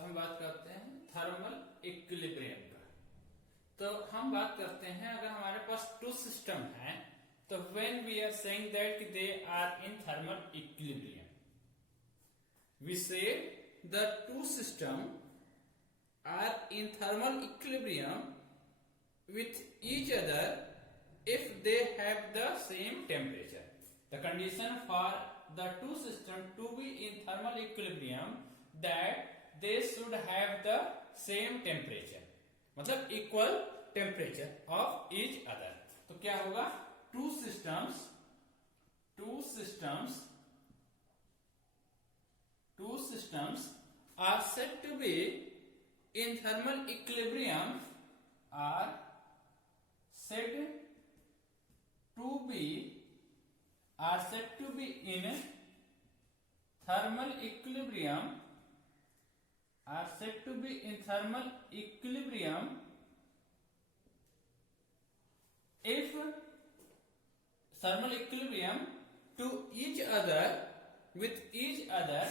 अब हम बात करते हैं थर्मल इक्विलिब्रियम का। तो हम बात करते हैं अगर हमारे पास टू सिस्टम है तो when we are saying that they are in thermal equilibrium, we say the two system are in thermal equilibrium with each other if they have the same temperature. The condition for the two systems to be in thermal equilibrium that they should have the same temperature, मतलब equal temperature of each other. तो क्या होगा? two systems are said to be in thermal equilibrium are said to be in thermal equilibrium if thermal equilibrium to each other with each other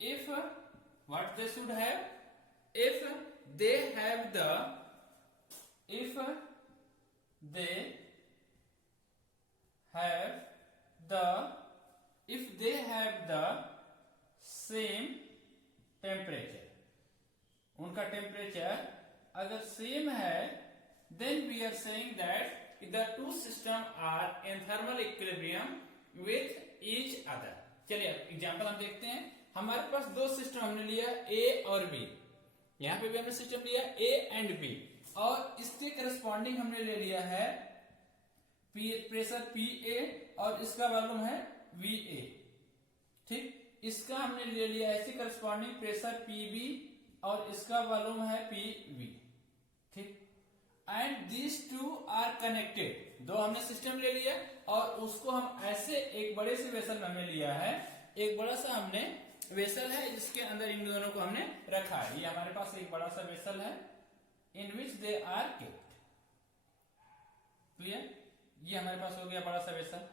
if what they should have, if they have the same temperature, उनका temperature अगर same है, then we are saying that the two system are in thermal equilibrium with each other. चलिए example हम देखते हैं। हमारे पास दो system हमने लिया A और B, यहाँ पे भी हमने सिस्टम लिया A एंड B, और इसके करस्पॉन्डिंग हमने ले लिया है प्रेशर PA और इसका वॉल्यूम है VA। ठीक, इसका हमने ले लिया है इसके करस्पॉन्डिंग प्रेशर PB और इसका वॉल्यूम है PV। ठीक, and these two are connected. दो हमने सिस्टम ले लिया और उसको हम ऐसे एक बड़े से वेसल में हमने लिया है, एक बड़ा सा हमने वेसल है जिसके अंदर इन दोनों को हमने रखा है। ये हमारे पास एक बड़ा सा वेसल है इन विच दे आर केप्ट। क्लियर? ये हमारे पास हो गया बड़ा सा vessel.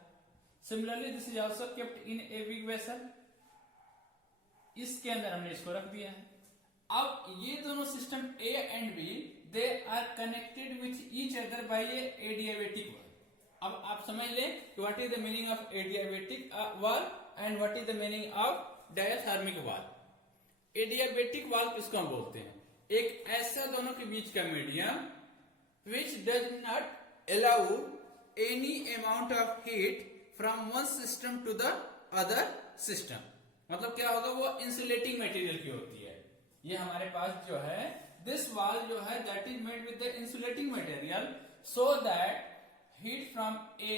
Similarly this is also kept in a big vessel, इसके अंदर हमने इसको रख दिया है। अब ये दोनों system A and B they are connected with each other by a adiabatic wall. अब आप समझ लें कि what is the meaning of adiabatic wall and what is the meaning of diathermic wall. Adiabatic wall किसको हम बोलते हैं? एक ऐसा दोनों के बीच का medium which does not allow any amount of heat from one system to the other system. मतलब क्या होगा? वो इंसुलेटिंग मटेरियल की होती है। ये हमारे पास जो है दिस वॉल जो है that is made with the insulating material so that heat from A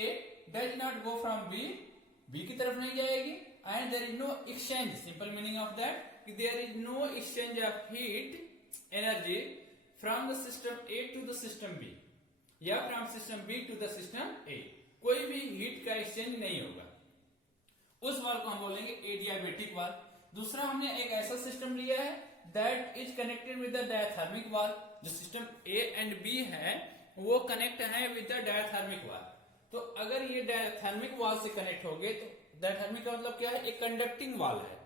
does not go from B की तरफ नहीं जाएगी, and there is no exchange. Simple meaning of that there is no exchange of heat energy from the system A to the system B या from system B to the system A. कोई भी heat का exchange नहीं होगा। उस wall को हम बोलेंगे एडियाबेटिक वॉल। दूसरा हमने एक ऐसा सिस्टम लिया है that is connected with the diathermic wall. जो सिस्टम A एंड B है वो कनेक्ट है विद द डायथर्मिक वॉल। तो अगर ये डायथर्मिक वॉल से कनेक्ट हो गए तो डायथर्मिक का मतलब क्या है? एक कंडक्टिंग वॉल है।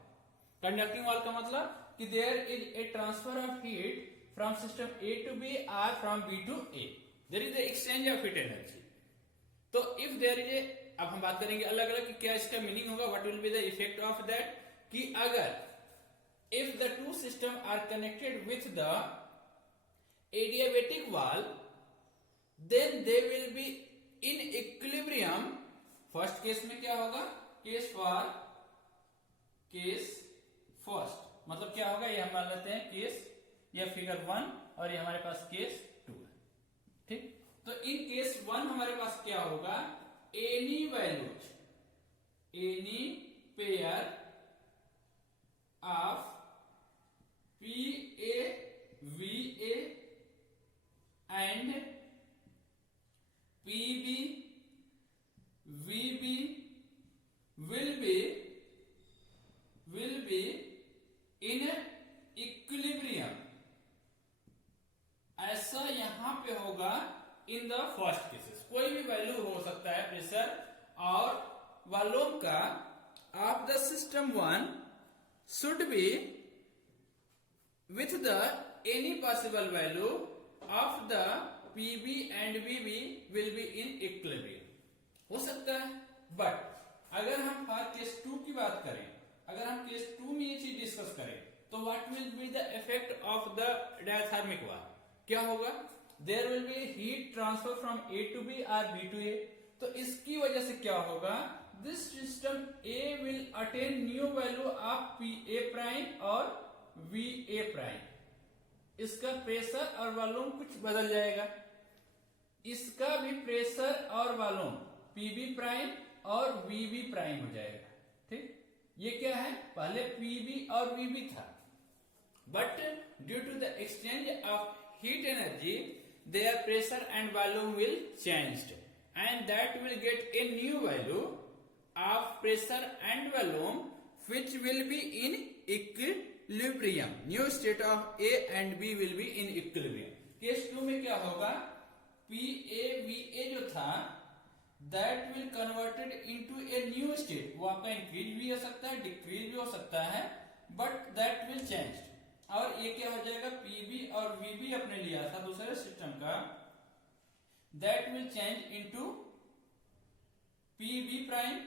कंडक्टिंग वॉल का मतलब कि there is a transfer of heat from system A to B और from B to A। There is the exchange of heat energy. तो इफ देयर इज ए, अब हम बात करेंगे अलग अलग कि क्या इसका मीनिंग होगा, what will be the effect of that. कि अगर if the two system are connected with the adiabatic wall then they will be in equilibrium। First case में क्या होगा? केस फर्स्ट मतलब क्या होगा? ये हम मान लेते हैं केस, ये फिगर 1 और ये हमारे पास केस 2 है। ठीक, तो इन केस 1 हमारे पास क्या होगा? Any values, any pair of PA, VA and PB, VB will be in equilibrium। ऐसा यहां पे होगा इन द फर्स्ट केसेस। कोई भी वैल्यू हो सकता है प्रेशर और का of the system 1 should be with the any possible value of the PB and VB will be in equilibrium. हो सकता है, बट अगर हम फॉर केस 2 की बात करें, अगर हम केस 2 में ये चीज डिस्कस करें, तो what will be the effect of the diathermic wall? क्या होगा? There will be heat transfer from A to B और बी टू ए. तो इसकी वजह से क्या होगा? This system A will attain new value of P A prime और वी ए प्राइम. इसका प्रेशर और वॉल्यूम कुछ बदल जाएगा. इसका भी प्रेशर और वॉल्यूम पीबी प्राइम और वीबी प्राइम हो जाएगा. ठीक, ये क्या है? पहले पीबी और वीबी था, but due to the exchange of heat energy their pressure and volume will changed, and that will get a new value of pressure and volume which will be in equilibrium. New state of A and B will be in equilibrium. Case 2 में क्या होगा? PAVA जो था that will converted into a new state. वो आपका increase भी हो सकता है, डिक्रीज भी हो सकता है, but that will change. और ये क्या हो जाएगा? पीबी और वीबी अपने लिया था दूसरे सिस्टम का, that will change into PB prime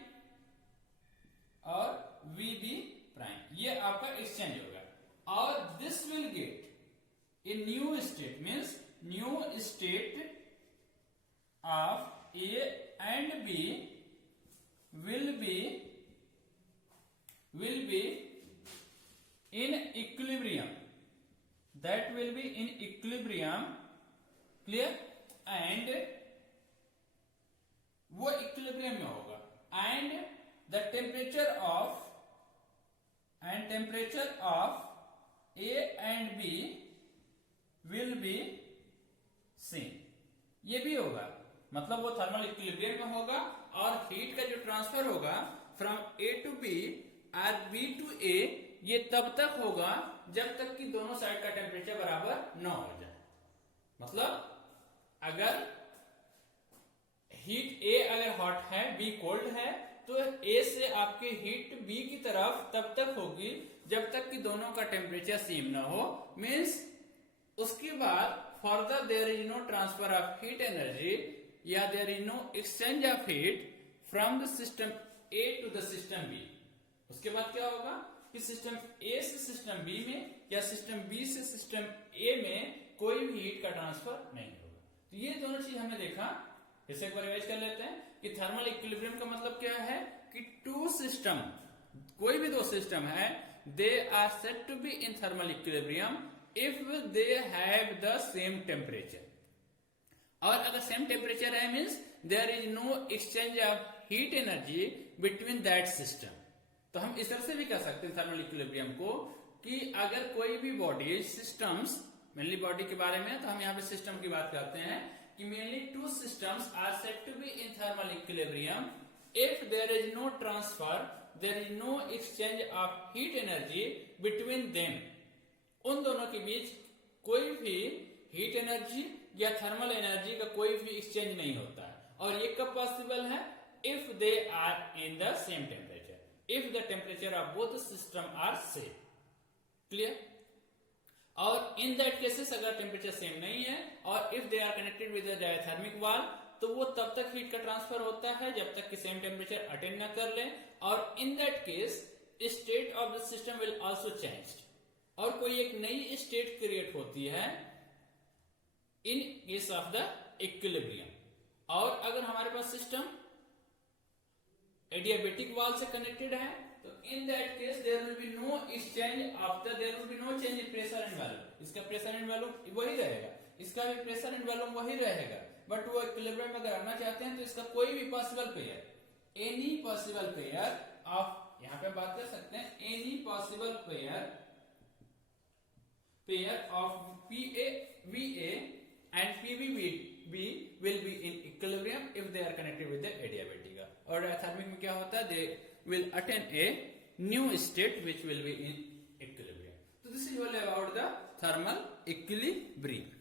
और वीबी प्राइम. ये आपका एक्सचेंज होगा. और this will get a new state, means new state of A and B will be in equilibrium. That will be in equilibrium. Clear? And वो equilibrium में होगा. And the temperature of A and B will be same. ये भी होगा, मतलब वो thermal equilibrium में होगा और हीट का जो ट्रांसफर होगा फ्रॉम ए टू बी और बी टू ए, ये तब तक होगा जब तक कि दोनों साइड का टेम्परेचर बराबर न हो जाए. मतलब अगर हीट ए अगर हॉट है, बी कोल्ड है, तो ए से आपके हीट बी की तरफ तब तक होगी जब तक कि दोनों का टेम्परेचर सेम ना हो. मीन्स उसके बाद further there is no transfer of heat energy या there is no exchange of heat from the system A to the system B. उसके बाद क्या होगा कि सिस्टम ए से सिस्टम बी में या सिस्टम बी से सिस्टम ए में कोई भी हीट का ट्रांसफर नहीं होगा. तो ये दोनों चीज हमने देखा. इसे एक बार रिवाइज कर लेते हैं कि थर्मल इक्विलिब्रियम का मतलब क्या है कि टू सिस्टम, कोई भी दो सिस्टम है, they are said to be in thermal equilibrium if they have the same temperature. और अगर सेम टेम्परेचर है means there is no exchange of heat energy between that system. तो हम इस तरह से भी कह सकते हैं थर्मल इक्विलिब्रियम को कि अगर कोई भी बॉडी, सिस्टम्स, मेनली बॉडी के बारे में, तो हम यहाँ पे सिस्टम की बात करते हैं कि mainly two systems are said to be in thermal equilibrium if there is no transfer, there is no exchange of heat energy between them. उन दोनों के बीच कोई भी हीट एनर्जी या थर्मल एनर्जी का कोई भी एक्सचेंज नहीं होता है. और ये कब पॉसिबल है? If they are in the same temperature, if the temperature of both the system are same. Clear? और in that cases अगर टेम्परेचर सेम नहीं है और if they are connected with the diathermic wall, तो वो तब तक हीट का ट्रांसफर होता है जब तक कि सेम टेम्परेचर अटेन न कर ले. और in that case state of the system will also change. और कोई एक नई स्टेट क्रिएट होती है in case of the equilibrium. और अगर हमारे पास सिस्टम एडियाबेटिक वॉल से कनेक्टेड है, तो in that case there will be no exchange after, there will be no change in pressure and volume. इसका प्रेशर एंड वॉल्यूम वही रहेगा, इसका भी प्रेशर एंड वॉल्यूम वही रहेगा, बट वो इक्विलिब्रियम अगर आना चाहते हैं तो इसका कोई भी possible pair, any possible pair of, यहां पे बात कर सकते हैं any possible pair of PA VA and PBB will be in equilibrium if they are connected with the adiabatic. और डायथर्मिक में क्या होता है? They will attain a new state which will be in equilibrium. तो this is all about the thermal equilibrium.